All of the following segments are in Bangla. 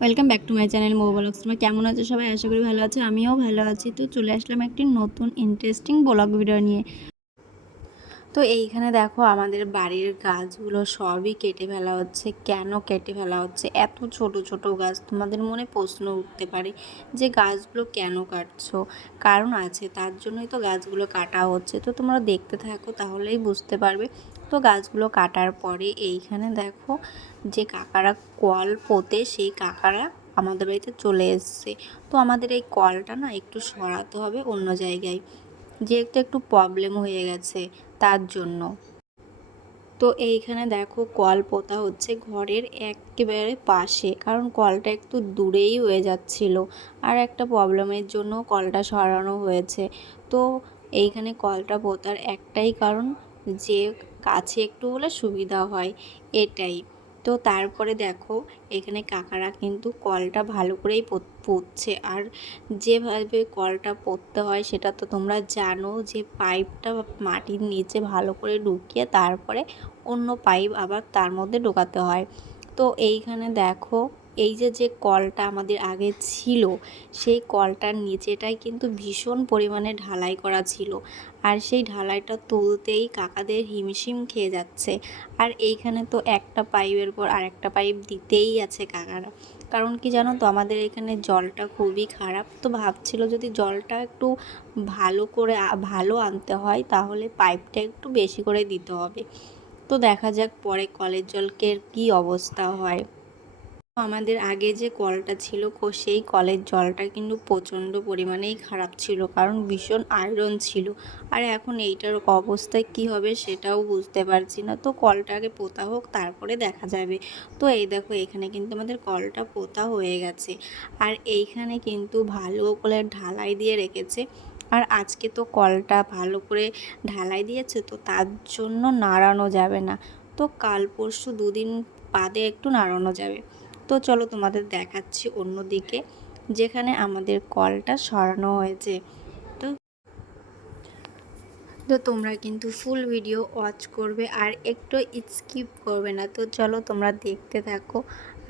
Welcome back to my channel Mou blogs. তোমরা কেমন আছো সবাই? আশা করি ভালো আছো। আমিও ভালো আছি। তো চলে আসলাম একটি নতুন ইন্টারেস্টিং ব্লগ ভিডিও নিয়ে। তো এইখানে দেখো আমাদের বাড়ির গাছগুলো সবই কেটে ফেলা হচ্ছে। কেন কেটে ফেলা হচ্ছে? এত ছোট ছোট গাছ। তোমাদের মনে প্রশ্ন উঠতে পারে যে গাছগুলো কেন কাটছো? কারণ আছে, তার জন্যই তো গাছগুলো কাটা হচ্ছে। তো তোমরা দেখতে থাকো, তাহলেই বুঝতে পারবে। তো গাছগুলো কাটার পরে এইখানে দেখো যে কাকারা কল পোঁতে, সেই কাকারা আমাদের বাড়িতে চলে এসছে। তো আমাদের এই কলটা না একটু সরাতে হবে অন্য জায়গায়, যেহেতু একটু প্রবলেম হয়ে গেছে তার জন্য। তো এইখানে দেখো কল পোঁতা হচ্ছে ঘরের একেবারে পাশে, কারণ কলটা একটু দূরেই হয়ে যাচ্ছিল, আর একটা প্রবলেমের জন্য কলটা সরানো হয়েছে। তো এইখানে কলটা পোঁতার একটাই কারণ, যে কাছে একটু হলে সুবিধা হয়, এটাই। তো তারপরে দেখো এখানে কাকারা কিন্তু কলটা ভালো করেই পুঁতছে। আর যেভাবে কলটা পুঁততে হয় সেটা তো তোমরা জানো, যে পাইপটা মাটির নিচে ভালো করে ঢুকিয়ে তারপরে অন্য পাইপ আবার তার মধ্যে ঢোকাতে হয়। তো এইখানে দেখো এই যে কলটা আমাদের আগে ছিল, সেই কলটার নিচেটাই কিন্তু ভীষণ পরিমাণে ঢালাই করা ছিল, আর সেই ঢালাইটা তুলতেই কাকাদের হিমশিম খেয়ে যাচ্ছে। আর এইখানে তো একটা পাইপের পর আরেকটা পাইপ দিতেই আছে কাকারা। কারণ কি জানো তো, আমাদের এখানে জলটা খুবই খারাপ। তো ভাবছিল যদি জলটা একটু ভালো আনতে হয়, তাহলে পাইপটা একটু বেশি করে দিতে হবে। তো দেখা যাক পরে কলের জলকে কী অবস্থা হয়। আমাদের আগে যে কলটা ছিল, সেই কলের জলটা কিন্তু প্রচণ্ড পরিমাণেই খারাপ ছিল, কারণ ভীষণ আয়রন ছিল। আর এখন এইটার অবস্থায় কি হবে সেটাও বুঝতে পারছি না। তো কলটা আগে পোঁতা হোক, তারপরে দেখা যাবে। তো এই দেখো এখানে কিন্তু আমাদের কলটা পোঁতা হয়ে গেছে, আর এইখানে কিন্তু ভালো করে ঢালাই দিয়ে রেখেছে। আর আজকে তো কলটা ভালো করে ঢালাই দিয়েছে, তো তার জন্য নাড়ানো যাবে না। তো কাল পরশু দুদিন বাদে একটু নাড়ানো যাবে। তো চলো তোমাদের দেখাচ্ছি অন্যদিকে, যেখানে আমাদের কলটা সরানো হয়েছে। তো তো তোমরা কিন্তু ফুল ভিডিও ওয়াচ করবে, আর একটু স্কিপ করবে না। তো চলো তোমরা দেখতে থাকো।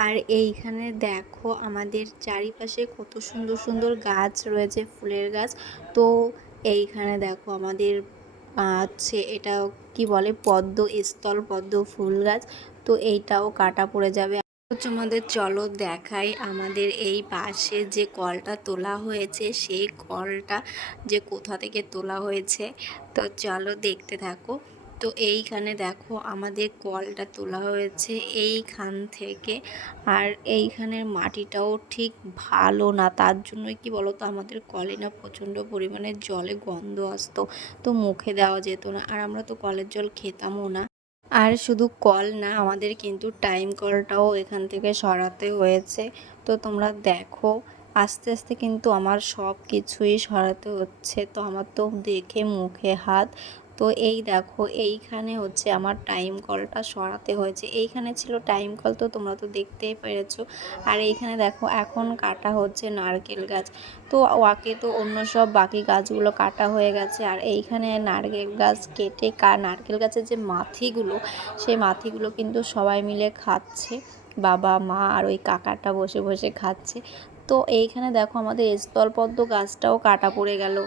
আর এইখানে দেখো আমাদের চারিপাশে কত সুন্দর সুন্দর গাছ রয়েছে, ফুলের গাছ। তো এইখানে দেখো আমাদের আছে, এটা কি বলে, স্থল পদ্ম ফুল গাছ। তো এইটাও কাটা পড়ে যাবে। তোমাদের চলো দেখাই আমাদের এই পাশে যে কলটা তোলা হয়েছে, সেই কলটা যে কোথা থেকে তোলা হয়েছে। তো চলো দেখতে থাকো। তো এইখানে দেখো আমাদের কলটা তোলা হয়েছে এইখান থেকে। আর এইখানের মাটিটাও ঠিক ভালো না, তার জন্যই কি বলো তো, আমাদের কলে না প্রচণ্ড পরিমাণে জলে গন্ধ আসতো। তো মুখে দেওয়া যেত না, আর আমরা তো কলের জল খেতামও না। আর শুধু কল না, আমাদের কিন্তু টাইম কলটাও এখান থেকে সরাতে হয়েছে। তো তোমরা দেখো আস্তে আস্তে কিন্তু আমার সব কিছুই সরাতে হচ্ছে। তো আমার তো দেখে মুখে হাত। তো এই দেখো এইখানে হচ্ছে আমার টাইম কলটা সরাতে হয়েছে। এইখানে ছিল টাইম কল, তো তোমরা তো দেখতেই পেরেছো। আর এইখানে দেখো এখন কাটা হচ্ছে নারকেল গাছ। তো ওয়াকে তো অন্য সব বাকি গাছগুলো কাটা হয়ে গেছে, আর এইখানে নারকেল গাছ কেটে নারকেল গাছের যে মাথিগুলো, সেই মাথিগুলো কিন্তু সবাই মিলে খাচ্ছে, বাবা মা আর ওই কাকাটা বসে বসে খাচ্ছে। তো এইখানে দেখো আমাদের স্থলপদ্ম গাছটাও কাটা পড়ে গেল।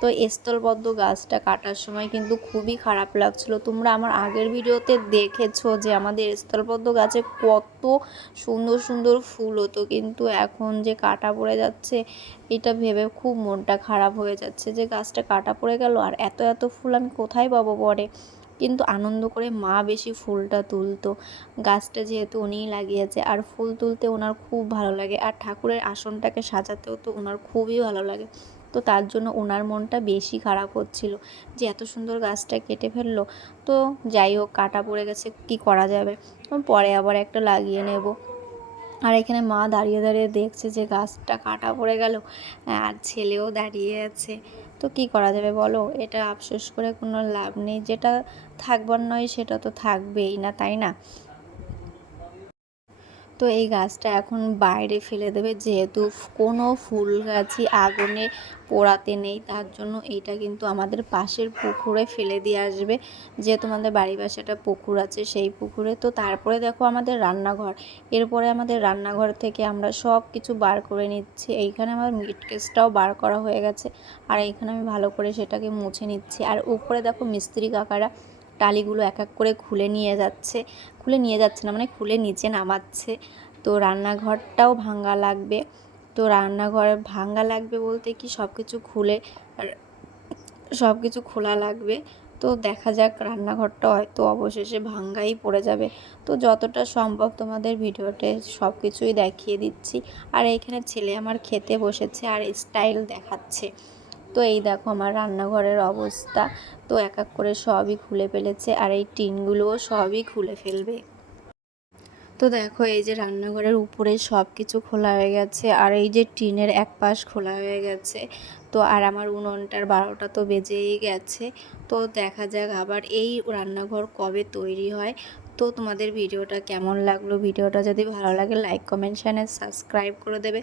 তো স্থলপদ্ম গাছটা কাটার সময় কিন্তু খুবই খারাপ লাগছিল। তোমরা আমার আগের ভিডিওতে দেখেছো যে আমাদের স্থলপদ্ম গাছে কত সুন্দর সুন্দর ফুল হতো, কিন্তু এখন যে কাটা পড়ে যাচ্ছে, এটা ভেবে খুব মনটা খারাপ হয়ে যাচ্ছে যে গাছটা কাটা পড়ে গেল, আর এত এত ফুল আমি কোথায় পাবো পরে। কিন্তু আনন্দ করে মা বেশি ফুলটা তুলতো, গাছটা যেহেতু উনিই লাগিয়েছে, আর ফুল তুলতে ওনার খুব ভালো লাগে, আর ঠাকুরের আসনটাকে সাজাতেও তো ওনার খুবই ভালো লাগে। তো তার জন্য ওনার মনটা বেশি খারাপ হচ্ছিল যে এত সুন্দর গাছটা কেটে ফেললো। তো যাই হোক, কাটা পড়ে গেছে, কি করা যাবে, পরে আবার একটা লাগিয়ে নেব। আর এখানে মা দাঁড়িয়ে দাঁড়িয়ে দেখছে যে গাছটা কাটা পড়ে গেল, আর ছেলেও দাঁড়িয়ে আছে। তো কি করা যাবে বলো, এটা আফসোস করে কোনো লাভ নেই। যেটা থাকবার নয় সেটা তো থাকবেই না, তাই না? তো তো এই গাছটা এখন বাইরে ফেলে দেবে, যেহেতু কোনো ফুল গাছই আগুনে পোড়াতে নেই, তার জন্য এইটা কিন্তু আমাদের পাশের পুকুরে ফেলে দিয়ে আসবে। যেহেতু আমাদের বাড়ির পাশে একটা পুকুর আছে, সেই পুকুরে। তো তারপরে দেখো আমাদের রান্নাঘর, এরপরে আমাদের রান্নাঘর থেকে আমরা সব কিছু বার করে নিচ্ছি। এইখানে আমার মিট কেসটাও বার করা হয়ে গেছে, আর এইখানে আমি ভালো করে সেটাকে মুছে নিচ্ছি। আর উপরে দেখো মিস্ত্রি কাকারা টালিগুলো এক এক করে খুলে নিয়ে যাচ্ছে, না মানে খুলে নিচে নামাচ্ছে। তো রান্নাঘরটাও ভাঙা লাগবে। তো রান্নাঘরে ভাঙা লাগবে বলতে কি সব কিছু খুলে সব কিছু খোলা লাগবে। তো দেখা যাক, রান্নাঘরটা হয়তো অবশেষে ভাঙ্গাই পড়ে যাবে। তো যতটা সম্ভব তোমাদের ভিডিওতে সব কিছুই দেখিয়ে দিচ্ছি। আর এইখানে ছেলে আমার খেতে বসেছে আর স্টাইল দেখাচ্ছে। তো এই দেখো আমার রান্নাঘরের অবস্থা। তো এক এক করে সবই খুলে ফেলেছে, আর এই টিনগুলোও সবই খুলে ফেলবে। তো দেখো এই যে রান্নাঘরের উপরে সব কিছু খোলা হয়ে গেছে, আর এই যে টিনের এক পাশ খোলা হয়ে গেছে। তো আর আমার উনুনটার 12টা তো বেজেই গেছে। তো দেখা যাক আবার এই রান্নাঘর কবে তৈরি হয়। তো তোমাদের ভিডিওটা কেমন লাগলো, ভিডিওটা যদি ভালো লাগে লাইক কমেন্ট চ্যানেল সাবস্ক্রাইব করে দেবে।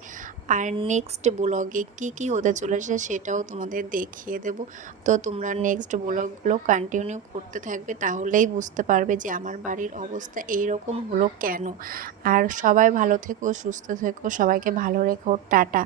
আর নেক্সট ব্লগে কি হতে চলেছে সেটাও তোমাদের দেখিয়ে দেব। তো তোমরা নেক্সট ব্লগগুলো কন্টিনিউ করতে থাকবে, তাহলেই বুঝতে পারবে যে আমার বাড়ির অবস্থা এইরকম হলো কেন। আর সবাই ভালো থেকো, সুস্থ থেকো, সবাইকে ভালো রেখো, টাটা।